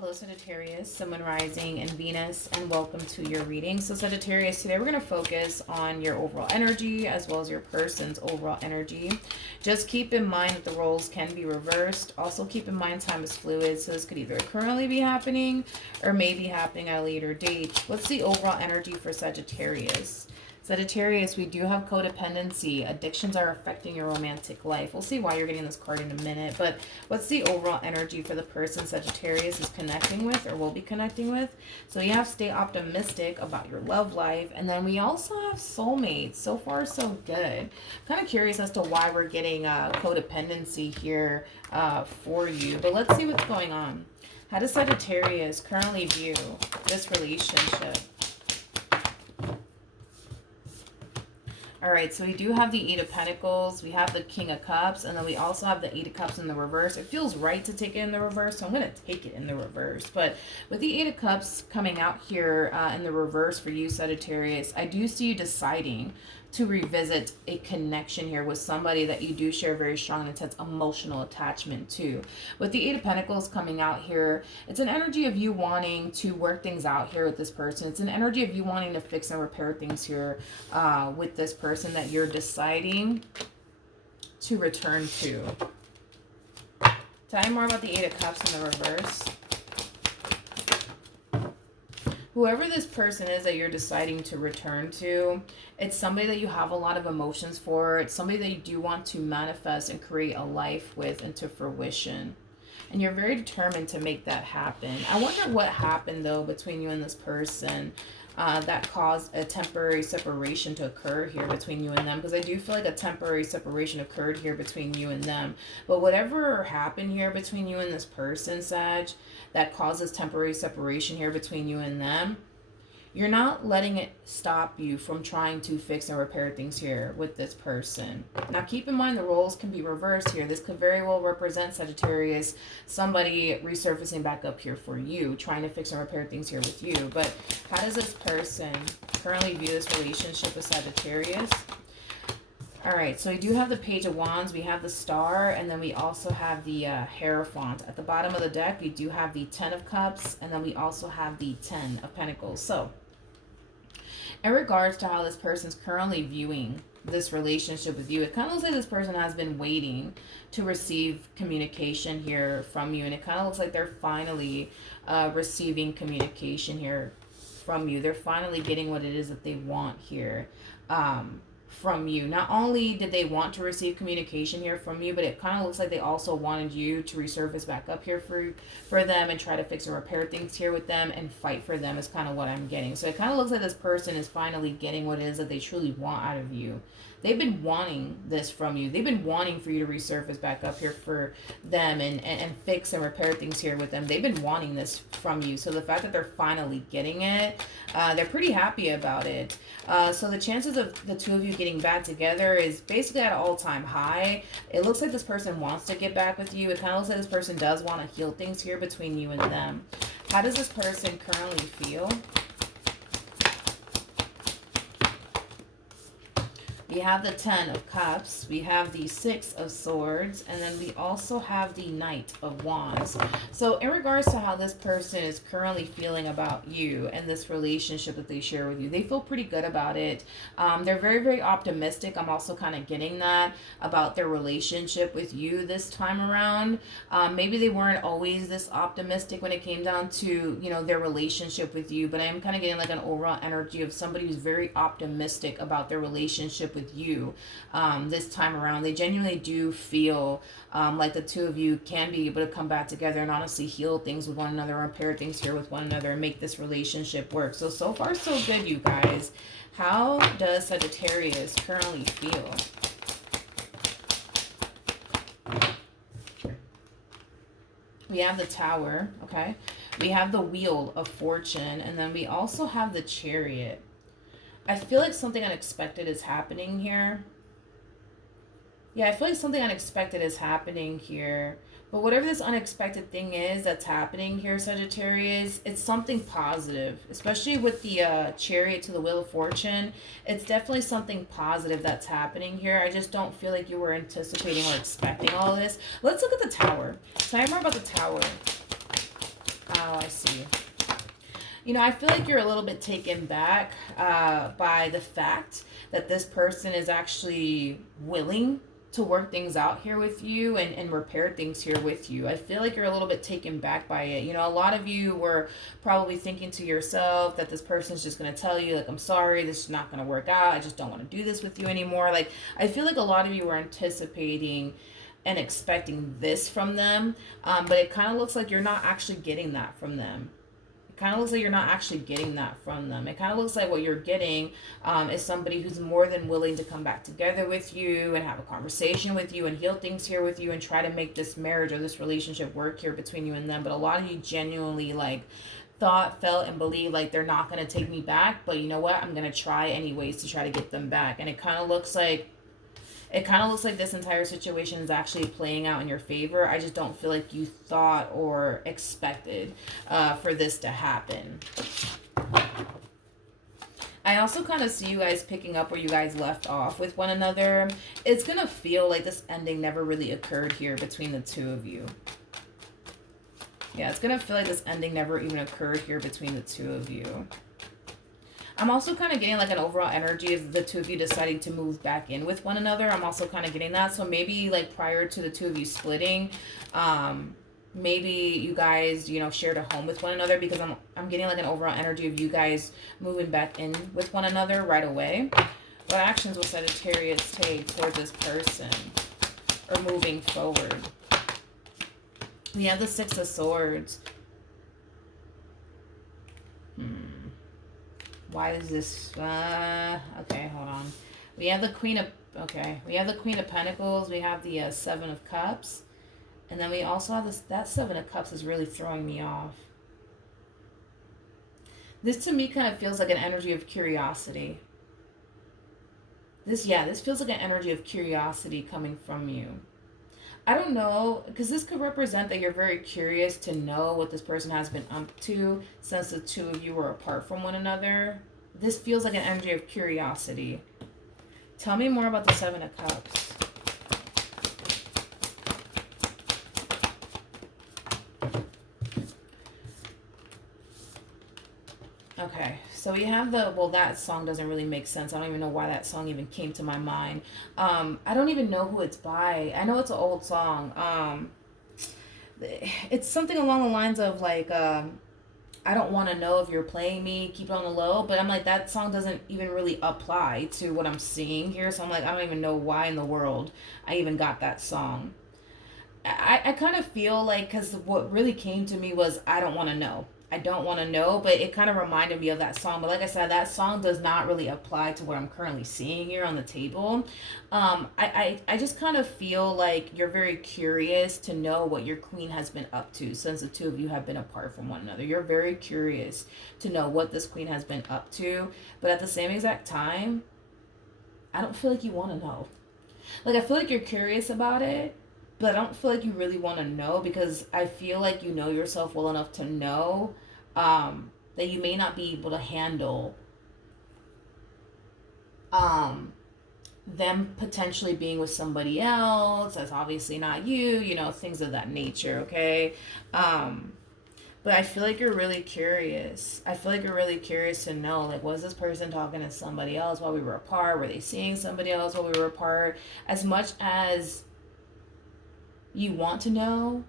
Hello Sagittarius, Sun, Moon, Rising, and Venus, and welcome to your reading. So Sagittarius, today we're going to focus on your overall energy as well as your person's overall energy. Just keep in mind that the roles can be reversed. Also keep in mind time is fluid, so this could either currently be happening or may be happening at a later date. What's the overall energy for Sagittarius? Sagittarius, we do have codependency. Addictions are affecting your romantic life. We'll see why you're getting this card in a minute. But what's the overall energy for the person Sagittarius is connecting with or will be connecting with? So you have stay optimistic about your love life. And then we also have soulmates. So far, so good. I'm kind of curious as to why we're getting codependency here for you. But let's see what's going on. How does Sagittarius currently view this relationship? All right, so we do have the Eight of Pentacles, we have the King of Cups, and then we also have the Eight of Cups in the reverse. It feels right to take it in the reverse, so I'm going to take it in the reverse. But with the Eight of Cups coming out here in the reverse for you, Sagittarius, I do see you deciding to revisit a connection here with somebody that you do share very strong and intense emotional attachment to. With the Eight of Pentacles coming out here, it's an energy of you wanting to work things out here with this person. It's an energy of you wanting to fix and repair things here with this person that you're deciding to return to. Tell me more about the Eight of Cups in the reverse. Whoever this person is that you're deciding to return to, it's somebody that you have a lot of emotions for. It's somebody that you do want to manifest and create a life with into fruition. And you're very determined to make that happen. I wonder what happened, though, between you and this person that caused a temporary separation to occur here between you and them. Because I do feel like a temporary separation occurred here between you and them. But whatever happened here between you and this person, Sag, that causes temporary separation here between you and them, you're not letting it stop you from trying to fix and repair things here with this person. Now, keep in mind the roles can be reversed here. This could very well represent, Sagittarius, somebody resurfacing back up here for you, trying to fix and repair things here with you. But how does this person currently view this relationship with Sagittarius? All right, so we do have the Page of Wands, we have the Star, and then we also have the Hierophant. At the bottom of the deck, we do have the Ten of Cups, and then we also have the Ten of Pentacles. So, in regards to how this person's currently viewing this relationship with you, it kind of looks like this person has been waiting to receive communication here from you, and it kind of looks like they're finally receiving communication here from you. They're finally getting what it is that they want here from you. Not only did they want to receive communication here from you, but it kind of looks like they also wanted you to resurface back up here for them and try to fix and repair things here with them and fight for them is kind of what I'm getting. So it kind of looks like this person is finally getting what it is that they truly want out of you. They've been wanting this from you. They've been wanting for you to resurface back up here for them and fix and repair things here with them. They've been wanting this from you. So the fact that they're finally getting it, they're pretty happy about it. So the chances of the two of you getting back together is basically at an all-time high. It looks like this person wants to get back with you. It kind of looks like this person does want to heal things here between you and them. How does this person currently feel? We have the Ten of Cups, we have the Six of Swords, and then we also have the Knight of Wands. So in regards to how this person is currently feeling about you and this relationship that they share with you, they feel pretty good about it. They're very, very optimistic. I'm also kind of getting that about their relationship with you this time around. Maybe they weren't always this optimistic when it came down to, you know, their relationship with you, but I'm kind of getting like an overall energy of somebody who's very optimistic about their relationship with you this time around. They genuinely do feel like the two of you can be able to come back together and honestly heal things with one another, repair things here with one another, and make this relationship work. So far so good, you guys. How does Sagittarius currently feel? We have the Tower, okay? We have the Wheel of Fortune, and then we also have the Chariot. I feel like something unexpected is happening here. Yeah, I feel like something unexpected is happening here. But whatever this unexpected thing is that's happening here, Sagittarius, it's something positive. Especially with the Chariot to the Wheel of Fortune. It's definitely something positive that's happening here. I just don't feel like you were anticipating or expecting all this. Let's look at the Tower. Tell me more about the Tower. I see. You know, I feel like you're a little bit taken back by the fact that this person is actually willing to work things out here with you and repair things here with you. I feel like you're a little bit taken back by it. You know, a lot of you were probably thinking to yourself that this person's just going to tell you, like, I'm sorry, this is not going to work out. I just don't want to do this with you anymore. Like, I feel like a lot of you were anticipating and expecting this from them, but it kind of looks like you're not actually getting that from them. Kind of looks like you're not actually getting that from them. It kind of looks like what you're getting is somebody who's more than willing to come back together with you and have a conversation with you and heal things here with you and try to make this marriage or this relationship work here between you and them. But a lot of you genuinely like thought, felt, and believed like they're not going to take me back, but you know what? I'm going to try anyways to try to get them back. And it kind of looks like this entire situation is actually playing out in your favor. I just don't feel like you thought or expected for this to happen. I also kind of see you guys picking up where you guys left off with one another. It's going to feel like this ending never really occurred here between the two of you. Yeah, it's going to feel like this ending never even occurred here between the two of you. I'm also kind of getting like an overall energy of the two of you deciding to move back in with one another. I'm also kind of getting that. So maybe like prior to the two of you splitting, maybe you guys, you know, shared a home with one another, because I'm getting like an overall energy of you guys moving back in with one another right away. What actions will Sagittarius take towards this person or moving forward? We have the Six of Swords. Why is this, okay, hold on. We have the Queen of Pentacles. We have the Seven of Cups. And then we also have this, that Seven of Cups is really throwing me off. This to me kind of feels like an energy of curiosity. This feels like an energy of curiosity coming from you. I don't know, because this could represent that you're very curious to know what this person has been up to since the two of you were apart from one another. This feels like an energy of curiosity. Tell me more about the Seven of Cups. Okay, so we have the, well, that song doesn't really make sense. I don't even know why that song even came to my mind. I don't even know who it's by. I know it's an old song. It's something along the lines of like, I don't want to know if you're playing me, keep it on the low. But I'm like, that song doesn't even really apply to what I'm seeing here. So I'm like, I don't even know why in the world I even got that song. I kind of feel like, because what really came to me was, I don't want to know. I don't want to know, but it kind of reminded me of that song. But like I said, that song does not really apply to what I'm currently seeing here on the table. I just kind of feel like you're very curious to know what your queen has been up to since the two of you have been apart from one another. You're very curious to know what this queen has been up to. But at the same exact time, I don't feel like you want to know. Like, I feel like you're curious about it, but I don't feel like you really want to know, because I feel like you know yourself well enough to know that you may not be able to handle them potentially being with somebody else that's obviously not you, you know, things of that nature, okay? But I feel like you're really curious. I feel like you're really curious to know, like, was this person talking to somebody else while we were apart? Were they seeing somebody else while we were apart? As much as you want to know,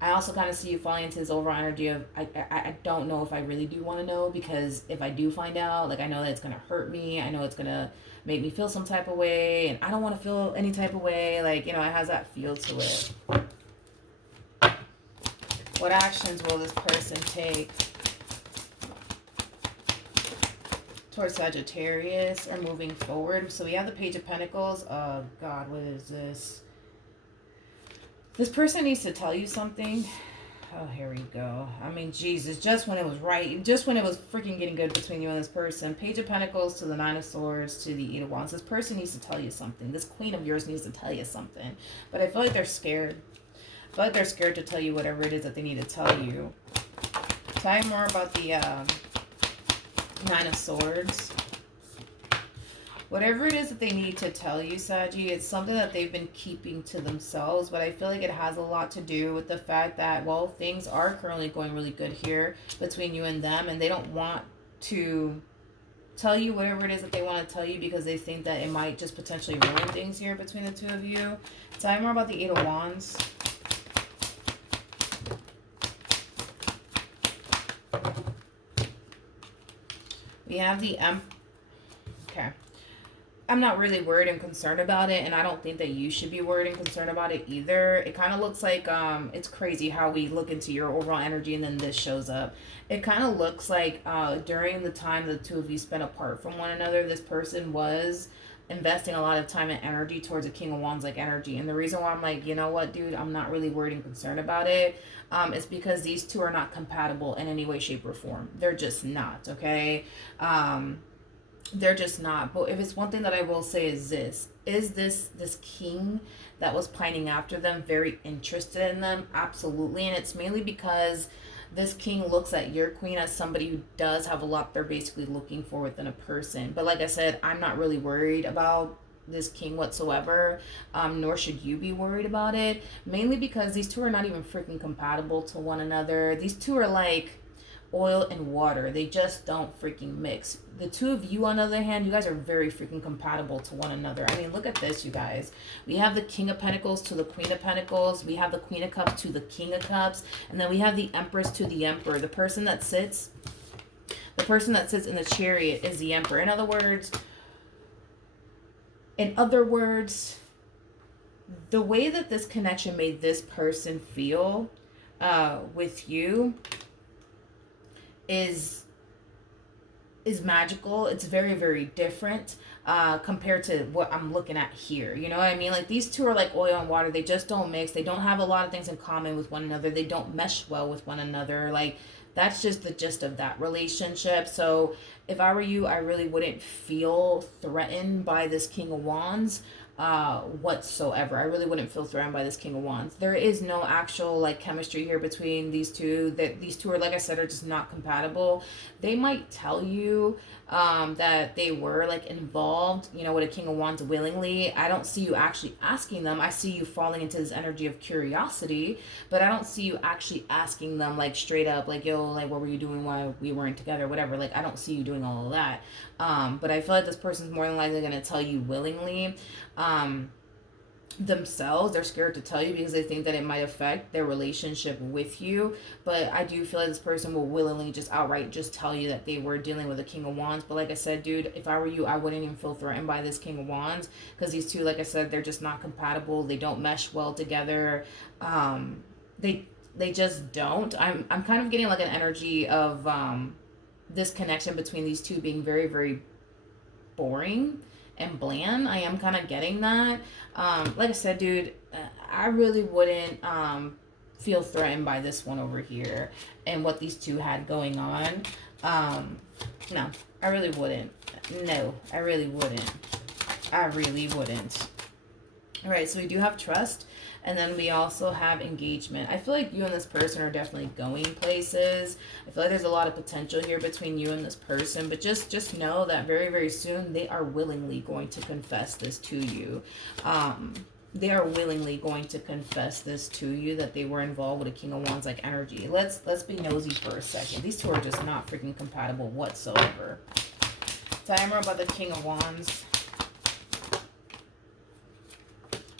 I also kind of see you falling into this overall energy of, I don't know if I really do want to know, because if I do find out, like, I know that it's going to hurt me. I know it's going to make me feel some type of way, and I don't want to feel any type of way. Like, you know, it has that feel to it. What actions will this person take towards Sagittarius or moving forward? So we have the Page of Pentacles. Oh, God, what is this? This person needs to tell you something. Oh, here we go. I mean, Jesus, just when it was right, just when it was freaking getting good between you and this person. Page of Pentacles to the Nine of Swords to the Eight of Wands. This person needs to tell you something. This queen of yours needs to tell you something. But I feel like they're scared. I feel like they're scared to tell you whatever it is that they need to tell you. Tell me more about the Nine of Swords. Whatever it is that they need to tell you, Saggy, it's something that they've been keeping to themselves, but I feel like it has a lot to do with the fact that, well, things are currently going really good here between you and them, and they don't want to tell you whatever it is that they want to tell you because they think that it might just potentially ruin things here between the two of you. Tell me more about the Eight of Wands. We have the Okay. I'm not really worried and concerned about it, and I don't think that you should be worried and concerned about it either. It kind of looks like, it's crazy how we look into your overall energy and then this shows up. It kind of looks like during the time the two of you spent apart from one another, this person was investing a lot of time and energy towards a King of Wands like energy. And the reason why I'm like, you know what, dude, I'm not really worried and concerned about it, is because these two are not compatible in any way, shape, or form. They're just not, okay? They're just not. But if it's one thing that I will say is this king that was pining after them very interested in them? Absolutely. And it's mainly because this king looks at your queen as somebody who does have a lot they're basically looking for within a person. But like I said, I'm not really worried about this king whatsoever, nor should you be worried about it, mainly because these two are not even freaking compatible to one another. These two are like oil and water. They just don't freaking mix. The two of you, on the other hand, you guys are very freaking compatible to one another. I mean, look at this, you guys. We have the King of Pentacles to the Queen of Pentacles. We have the Queen of Cups to the King of Cups. And then we have the Empress to the Emperor. The person that sits in the Chariot is the Emperor. In other words, the way that this connection made this person feel with you is magical. It's very, very different compared to what I'm looking at here. You know what I mean? Like, these two are like oil and water. They just don't mix. They don't have a lot of things in common with one another. They don't mesh well with one another. Like, that's just the gist of that relationship. So if I were you, I really wouldn't feel threatened by this King of Wands whatsoever. I really wouldn't feel threatened by this King of Wands. There is no actual like chemistry here between these two. That these two are, like I said, are just not compatible. They might tell you that they were like involved, you know, with a King of Wands willingly. I don't see you actually asking them. I see you falling into this energy of curiosity, but I don't see you actually asking them like straight up, like, yo, like, what were you doing while we weren't together, whatever. Like, I don't see you doing all of that. But I feel like this person's more than likely going to tell you willingly. Themselves, they're scared to tell you because they think that it might affect their relationship with you. But I do feel like this person will willingly just outright just tell you that they were dealing with a King of Wands. But like I said, dude, if I were you, I wouldn't even feel threatened by this King of Wands, because these two, like I said, they're just not compatible. They don't mesh well together. They just don't. I'm kind of getting like an energy of this connection between these two being very, very boring and bland. I am kind of getting that. Like I said, dude, I really wouldn't feel threatened by this one over here and what these two had going on. No, I really wouldn't. No, I really wouldn't. I really wouldn't. All right, so we do have trust, and then we also have engagement. I feel like you and this person are definitely going places. I feel like there's a lot of potential here between you and this person, but just know that very, very soon they are willingly going to confess this to you. They are willingly going to confess this to you, that they were involved with a King of Wands like energy. Let's be nosy for a second. These two are just not freaking compatible whatsoever. Tell me more about the King of Wands.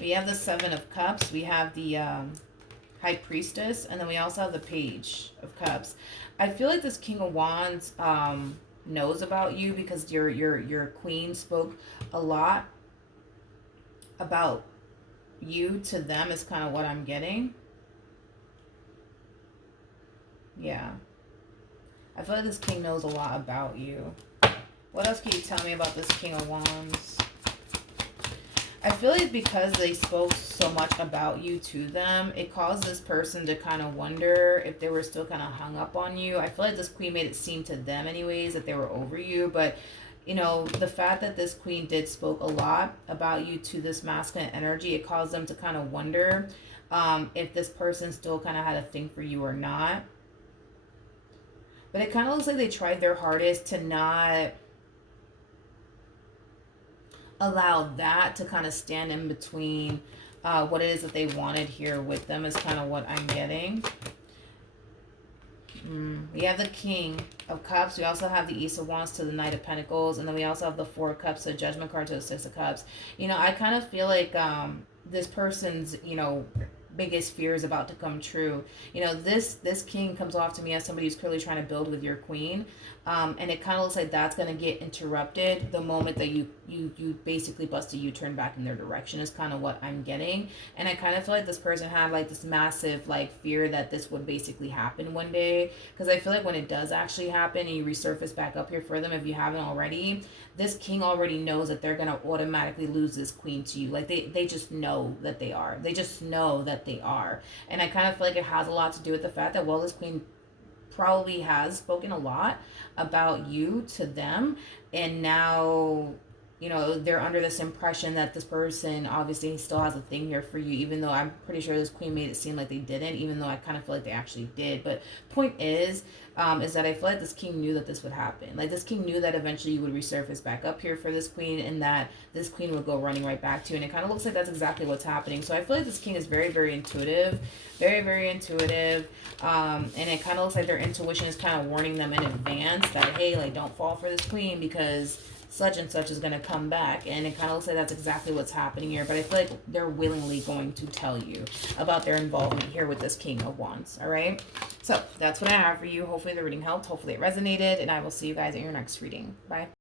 We have the Seven of Cups. We have the High Priestess. And then we also have the Page of Cups. I feel like this King of Wands knows about you because your queen spoke a lot about you to them is kind of what I'm getting. Yeah. I feel like this king knows a lot about you. What else can you tell me about this King of Wands? I feel like because they spoke so much about you to them, it caused this person to kind of wonder if they were still kind of hung up on you. I feel like this queen made it seem to them anyways that they were over you. But, you know, the fact that this queen did spoke a lot about you to this masculine energy, it caused them to kind of wonder if this person still kind of had a thing for you or not. But it kind of looks like they tried their hardest to not allow that to kind of stand in between what it is that they wanted here with them is kind of what I'm getting. We have the King of Cups. We also have the Ace of Wands to the Knight of Pentacles. And then we also have the Four of Cups, the Judgment card to the Six of Cups. You know, I kind of feel like this person's, you know, biggest fear is about to come true. You know, this king comes off to me as somebody who's clearly trying to build with your queen. And it kind of looks like that's going to get interrupted the moment that you basically bust a U-turn back in their direction is kind of what I'm getting. And I kind of feel like this person had like this massive like fear that this would basically happen one day. Because I feel like when it does actually happen and you resurface back up here for them, if you haven't already, this king already knows that they're going to automatically lose this queen to you. Like they just know that they are. They just know that they are. And I kind of feel like it has a lot to do with the fact that, well, this queen probably has spoken a lot about you to them, and now, you know, they're under this impression that this person obviously still has a thing here for you, even though I'm pretty sure this queen made it seem like they didn't, even though I kind of feel like they actually did. But point is that I feel like this king knew that this would happen. Like this king knew that eventually you would resurface back up here for this queen, and that this queen would go running right back to you. And it kind of looks like that's exactly what's happening. So I feel like this king is very, very intuitive, very, very intuitive. And it kind of looks like their intuition is kind of warning them in advance that, hey, like, don't fall for this queen because such and such is going to come back. And it kind of looks like that's exactly what's happening here. But I feel like they're willingly going to tell you about their involvement here with this King of Wands. All right. So that's what I have for you. Hopefully the reading helped. Hopefully it resonated. And I will see you guys in your next reading. Bye.